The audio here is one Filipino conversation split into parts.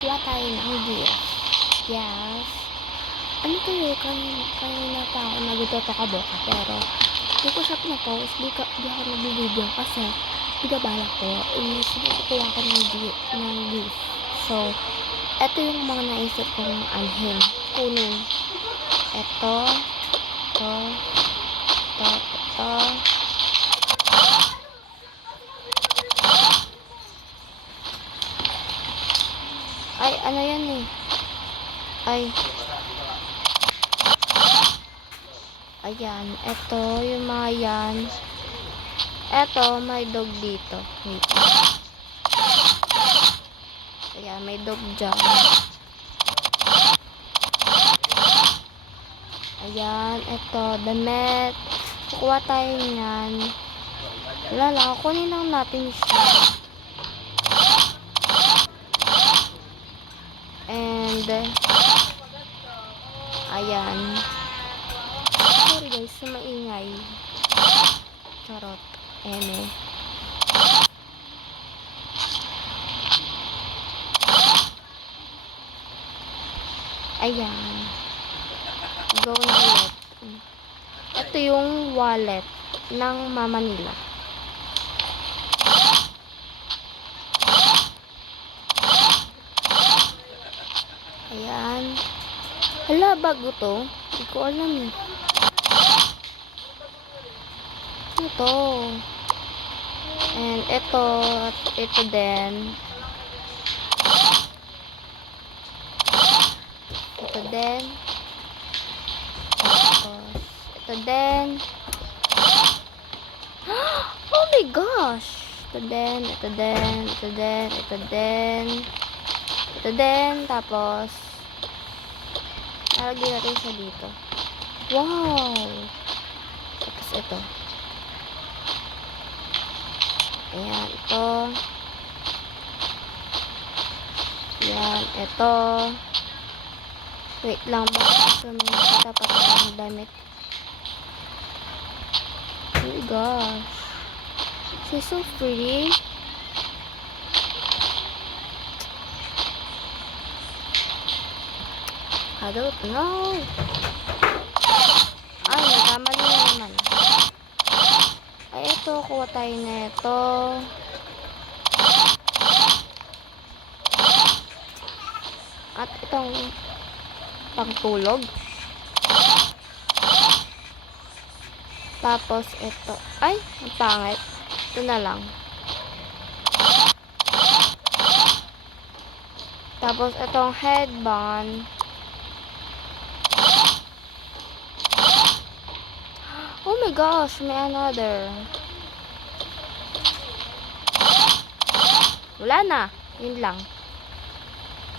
Wala tayo ng gear. Yes. Ano kayo, kanina pa ako nagtotoko-boka pero di ko siya pinapost, di ako nabibideo kasi bigabala ko is nakukuha ko ng views. So, eto yung mga naisip kong anhin. Kunin. Eto. Ay, ano yan eh? Ay. Ayan. Eto, yung mga yan. Eto, may dog dito. Wait. Ayan, may dog dyan. Ayan, eto, damit. Kukuha tayo niyan. Wala lang, kunin lang natin siya. And, ayan. Sorry guys, sa maingay. Charot. Eme. Ayan. Go na ulit. Ito yung wallet ng mama nila. Ayan. Hala, bago to. Hindi ko alam eh. Ito. And ito din. Ito din. Tapos, ito din. Oh my gosh! Ito din. Ito din. Tapos, nalagyan natin siya dito. Wow! Tapos ito. Ayan, ito. Ayan, ito. Wait lang, baka suminta pa tayo ng damit. Oh my gosh. She's so pretty. I don't know. Ay, nagkamali na naman. Ay, ito. Kuha tayo na ito. At itong pangtulog. Tapos, ito. Ay, ang pangit. Ito na lang. Tapos, itong headband. Oh my gosh, may another. Wala na. Yun lang.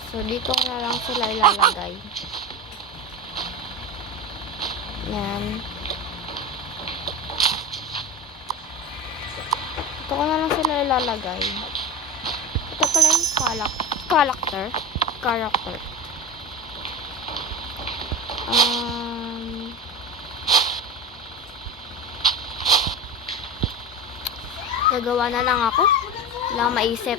So, dito na lang sila ilalagay. Yan. Dito ko na lang sila ilalagay. Ito pala yung character. Gagawa na lang ako. Wala maisip.